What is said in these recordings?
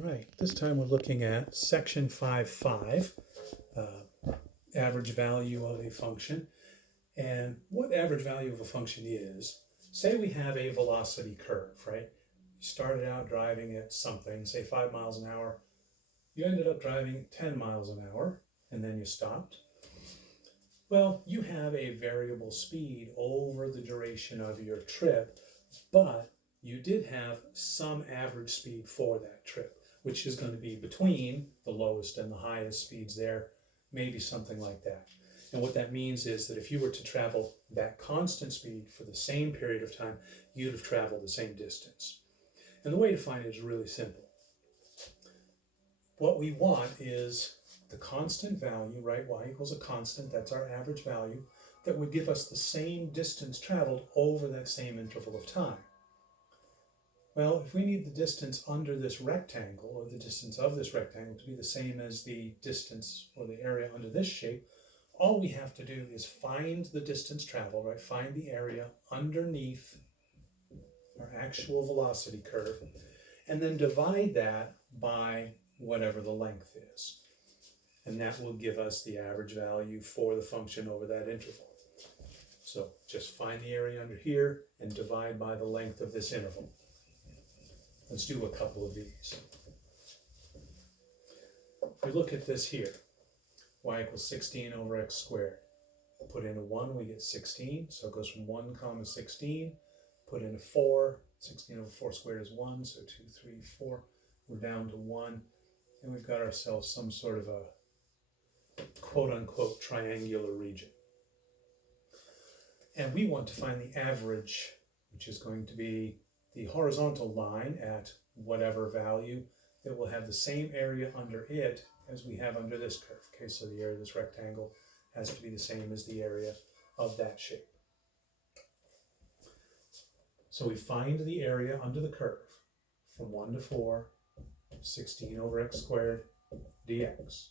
All right, this time we're looking at section 5.5, average value of a function. And what average value of a function is, say we have a velocity curve, right? You started out driving at something, say 5 miles an hour. You ended up driving 10 miles an hour, and then you stopped. Well, you have a variable speed over the duration of your trip, but you did have some average speed for that trip, which is going to be between the lowest and the highest speeds there, maybe something like that. And what that means is that if you were to travel that constant speed for the same period of time, you'd have traveled the same distance. And the way to find it is really simple. What we want is the constant value, right? Y equals a constant, that's our average value, that would give us the same distance traveled over that same interval of time. Well, if we need the distance under this rectangle, or the distance of this rectangle, to be the same as the distance or the area under this shape, all we have to do is find the distance traveled, right? Find the area underneath our actual velocity curve, and then divide that by whatever the length is. And that will give us the average value for the function over that interval. So just find the area under here and divide by the length of this interval. Let's do a couple of these. If we look at this here, y equals 16 over x squared. Put in a 1, we get 16, so it goes from 1 comma 16. Put in a 4, 16 over 4 squared is 1, so 2, 3, 4. We're down to 1, and we've got ourselves some sort of a quote-unquote triangular region. And we want to find the average, which is going to be the horizontal line at whatever value that will have the same area under it as we have under this curve. Okay, so the area of this rectangle has to be the same as the area of that shape. So we find the area under the curve from 1 to 4, 16 over x squared dx.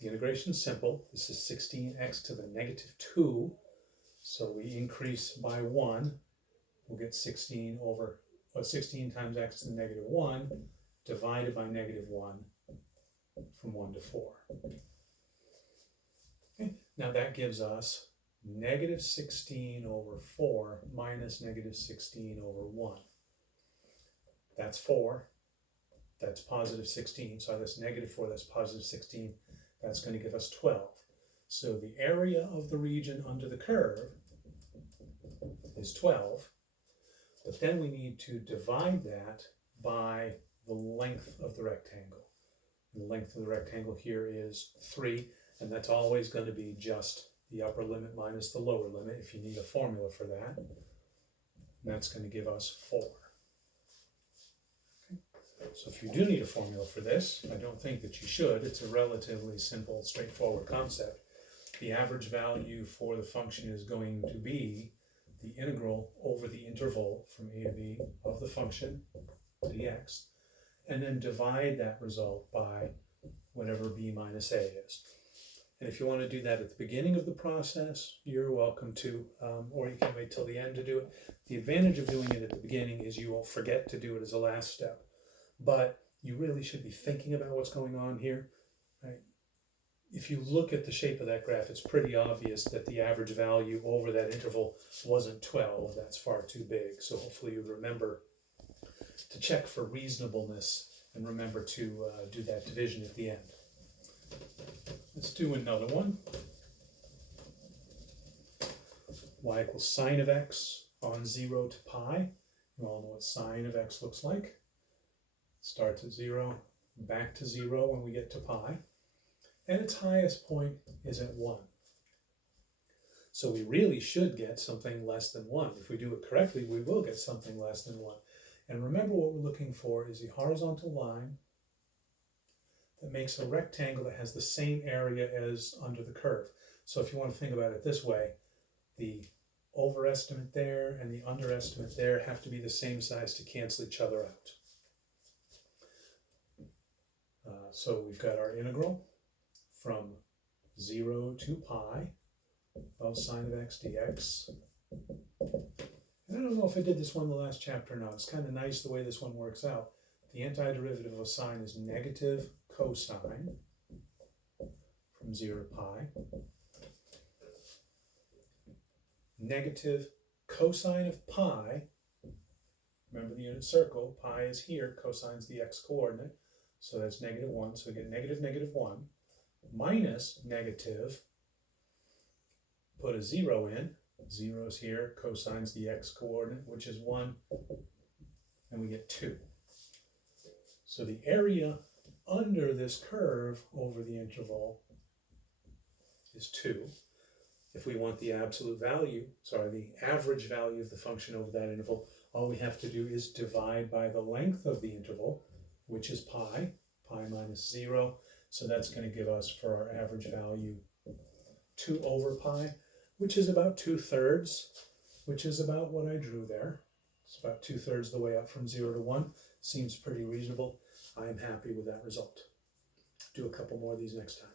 The integration is simple. This is 16x to the negative 2. So we increase by 1. We'll get 16 times x to the negative 1 divided by negative 1 from 1 to 4. Okay. Now that gives us negative 16 over 4 minus negative 16 over 1. That's 4. That's positive 16. So that's negative 4, that's positive 16. That's going to give us 12. So the area of the region under the curve is 12. But then we need to divide that by the length of the rectangle. And the length of the rectangle here is 3, and that's always going to be just the upper limit minus the lower limit if you need a formula for that. And that's going to give us 4. Okay. So if you do need a formula for this, I don't think that you should. It's a relatively simple, straightforward concept. The average value for the function is going to be the integral over the interval from a to b of the function dx, and then divide that result by whatever b minus a is. And if you want to do that at the beginning of the process, you're welcome to, or you can wait till the end to do it. The advantage of doing it at the beginning is you won't forget to do it as a last step, but you really should be thinking about what's going on here, right? If you look at the shape of that graph, it's pretty obvious that the average value over that interval wasn't 12. That's far too big. So hopefully you remember to check for reasonableness and remember to do that division at the end. Let's do another one. Y equals sine of x on 0 to pi. You all know what sine of x looks like. Starts at 0, back to 0 when we get to pi. And its highest point is at 1. So we really should get something less than 1. If we do it correctly, we will get something less than 1. And remember, what we're looking for is the horizontal line that makes a rectangle that has the same area as under the curve. So if you want to think about it this way, the overestimate there and the underestimate there have to be the same size to cancel each other out. So we've got our integral from 0 to pi of sine of x dx. And I don't know if I did this one in the last chapter or not. It's kind of nice the way this one works out. the antiderivative of a sine is negative cosine from 0 to pi. Negative cosine of pi, remember the unit circle, pi is here, cosine's the x-coordinate, so that's -1, so we get -1, minus negative, put a 0 in, 0's here, cosine's the x-coordinate, which is 1, and we get 2. So the area under this curve over the interval is 2. If we want the absolute value, the average value of the function over that interval, all we have to do is divide by the length of the interval, which is pi minus 0. So that's going to give us, for our average value, 2 over pi, which is about 2/3, which is about what I drew there. It's about 2/3 the way up from 0 to 1. Seems pretty reasonable. I am happy with that result. Do a couple more of these next time.